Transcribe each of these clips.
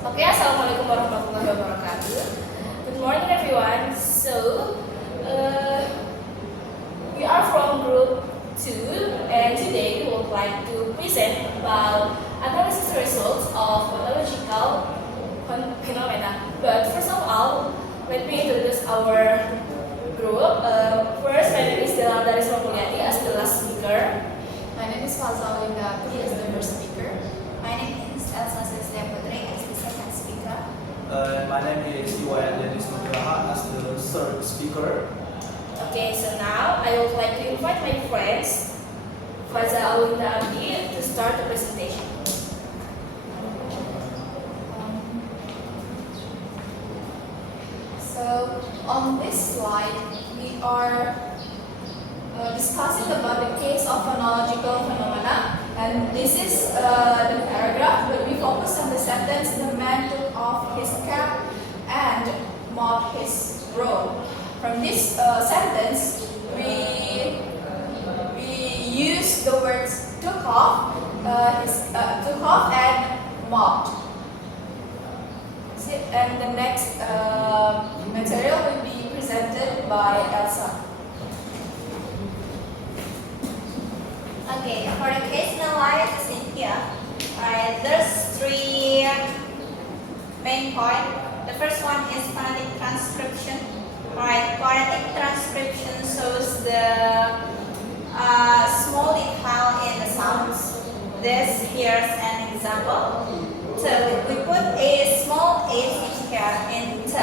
Okay, Assalamualaikum warahmatullahi wabarakatuh. Good morning, everyone. We are from Group 2, and today we would like to present about analysis results of phonological phenomena. But first of all, let me introduce our group. First, my name is Dela Darisma Mulyadi as the last speaker. My name is Fazal Indati as the first speaker. My name is Elsa Cecilia Putri as the second speaker. My name is Iwan Dennis Nugraha as the third speaker. Okay, so now I would like to invite my friends, Fazal Awinda Abdi, to start the presentation. So on this slide, we are discussing about the case of phonological phenomena, and this is the paragraph, but we focus on the sentence, the man took off his cap and mopped his robe. From this sentence, we use the words took off and mopped. And the next material will be presented by Elsa. Okay, for the case analysis in here, there's three main points. The first one is phonetic transcription. Phonetic transcription shows the small detail in the sounds. This here's an example. So we put a small h in here in t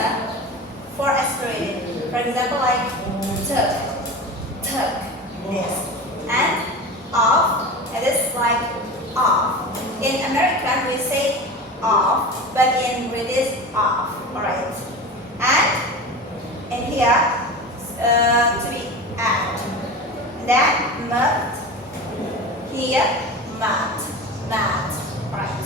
for aspirated. For example, like tuk, tuk, this, and off. It is like off. In American we say off, but in British off. Alright. And in here to be at. Then mat. Here mat. Mat. Alright.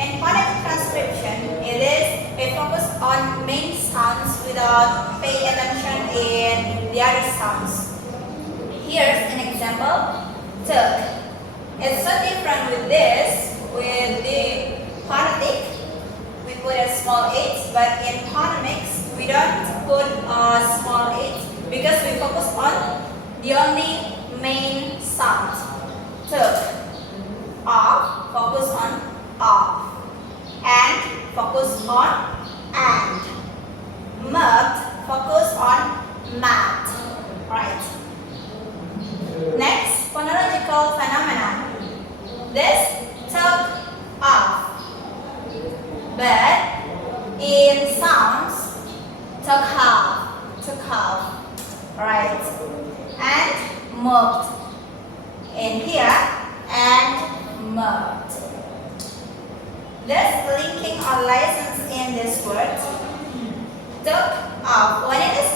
In phonetic transcription, it is a focus on main sounds without paying attention in the other sounds. Here's an example. Took. It's so different with this. With the phonetic, we put a small h, but in phonemics, we don't put a small h because we focus on the only main sound. Took. Off, focus on off. And focus on and. Mat, focus on mat. Right. Next, phonological phenomena. This took off, but in sounds, took off, right? And moved in here and moved. There's linking or license in this word. Took off. When it is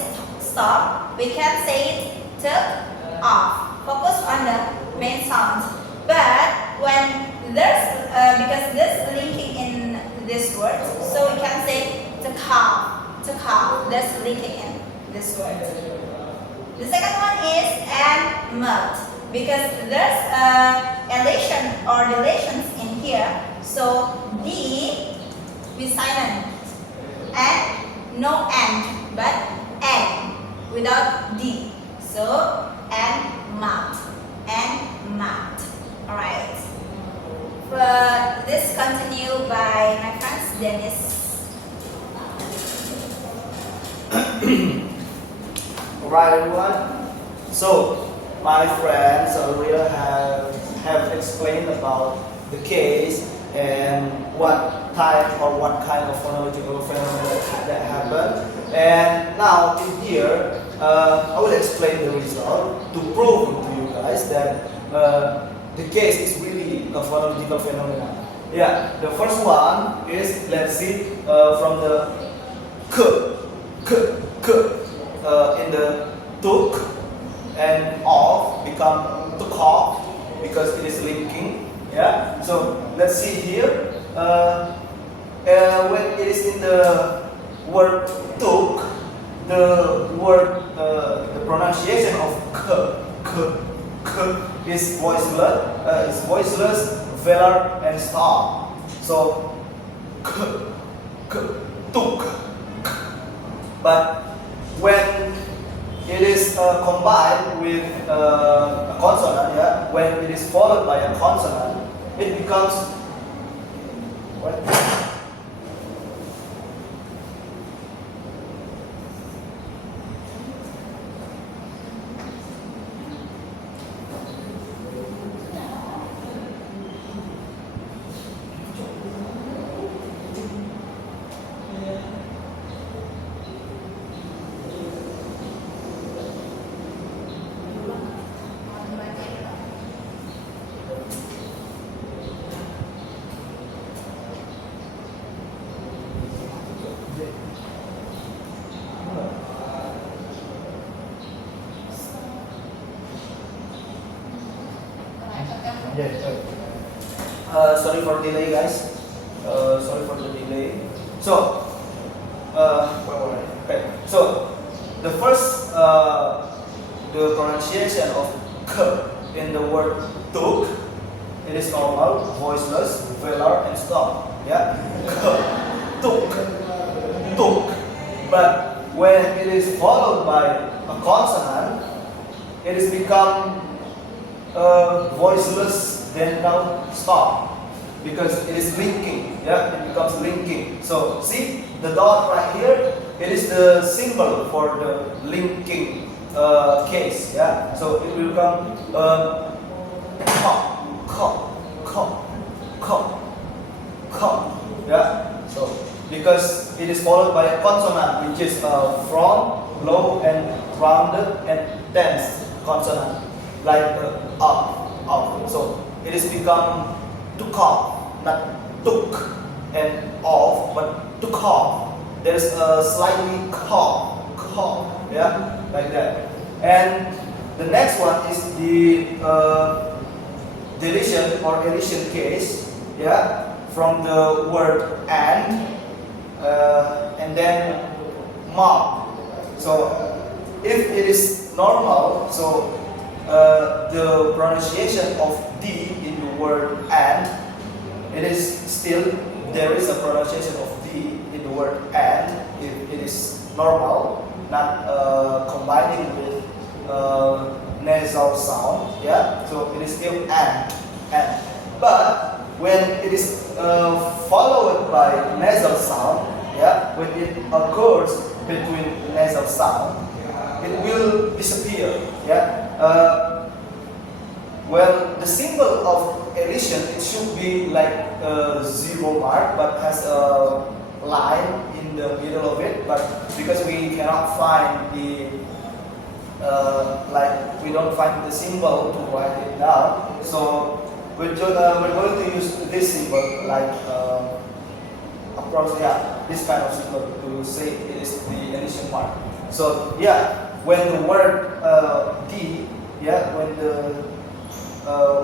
stopped, we can say it took off. Focus on the main sounds. But when there's because there's linking in this word, so we can say took off. There's linking in this word. The second one is and moved, because there's elation or deletions in here. So D be silent and no and, but and without D. So and mat. Alright. This continued by my friends Dennis. Alright, everyone. So, my friends earlier have explained about the case and what type or what kind of phonological phenomena that happened. And now in here, I will explain the result to prove to you guys that the case is really a phonological phenomenon. Yeah, the first one is, let's see, from the k in the took and off become took off because it is linking. Yeah, so let's see here. When it is in the word took, the word, the pronunciation of k is voiceless, velar and stop. So tuk. But when it is combined with a consonant, yeah, when it is followed by a consonant, it becomes what? Sorry for delay, guys. Sorry for the delay. So, where were I? Okay. So, the first, the pronunciation of k in the word tuk, it is normal, voiceless, velar, and stop. Yeah, k, tuk, tuk. But when it is followed by a consonant, it is become voiceless, then now stop, because it is linking. Yeah, it becomes linking. So see the dot right here, it is the symbol for the linking case. Yeah, so it will become co. Yeah, so because it is followed by a consonant, which is from, low, and rounded and tense consonant, like up. So it has become tukov, not tuk and off, but tukov. There is a slightly cough, yeah, like that. And the next one is the deletion or elision case, yeah, from the word and then mark. So if it is normal, so the pronunciation of D in the word and, it is still, there is a pronunciation of D in the word and, if it is normal, not combining with nasal sound, yeah, so it is still and. But when it is followed by nasal sound, yeah, when it occurs between nasal sound, it will disappear. Yeah. Well, the symbol of elision, it should be like a zero mark, but has a line in the middle of it. But because we cannot find the we don't find the symbol to write it down, so we're going to use this symbol, like this kind of symbol to say it is the elision mark. So yeah, when the word D, yeah,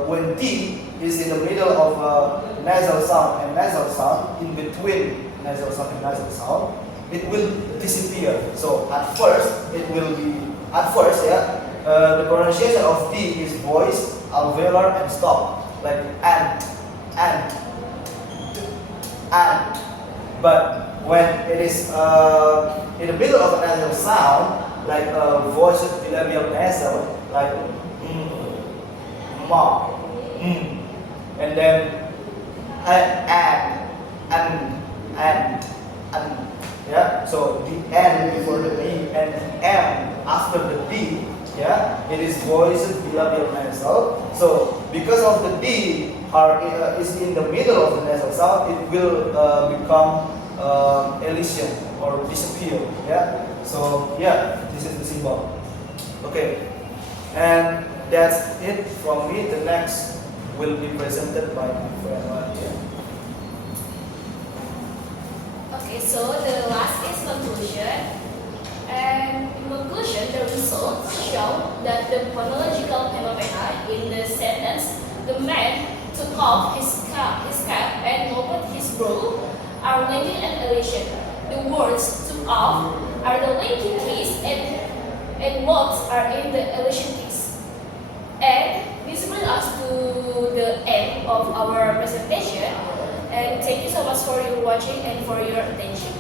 when D is in the middle of nasal sound and nasal sound, in between nasal sound and nasal sound, it will disappear. So at first, the pronunciation of D is voice, alveolar, and stop, like and. But when it is in the middle of a nasal sound, like voice bilabial nasal, like ma, and then and, yeah. So the N before the B and M after the B, yeah, it is voice bilabial nasal. So because of the D is in the middle of the nasal sound, it will become elision or disappear. Yeah. So yeah, this is the symbol. Okay, and that's it from me. The next will be presented by my friend right here. Okay, so the last is conclusion. And in conclusion, the results show that the phonological phenomena in the sentence, the man took off his cap and opened his brow, are linking and elision. The words took off are the linking case and both are in the elision case. And this brings us to the end of our presentation. And thank you so much for your watching and for your attention.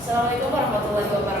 Assalamualaikum warahmatullahi wabarakatuh.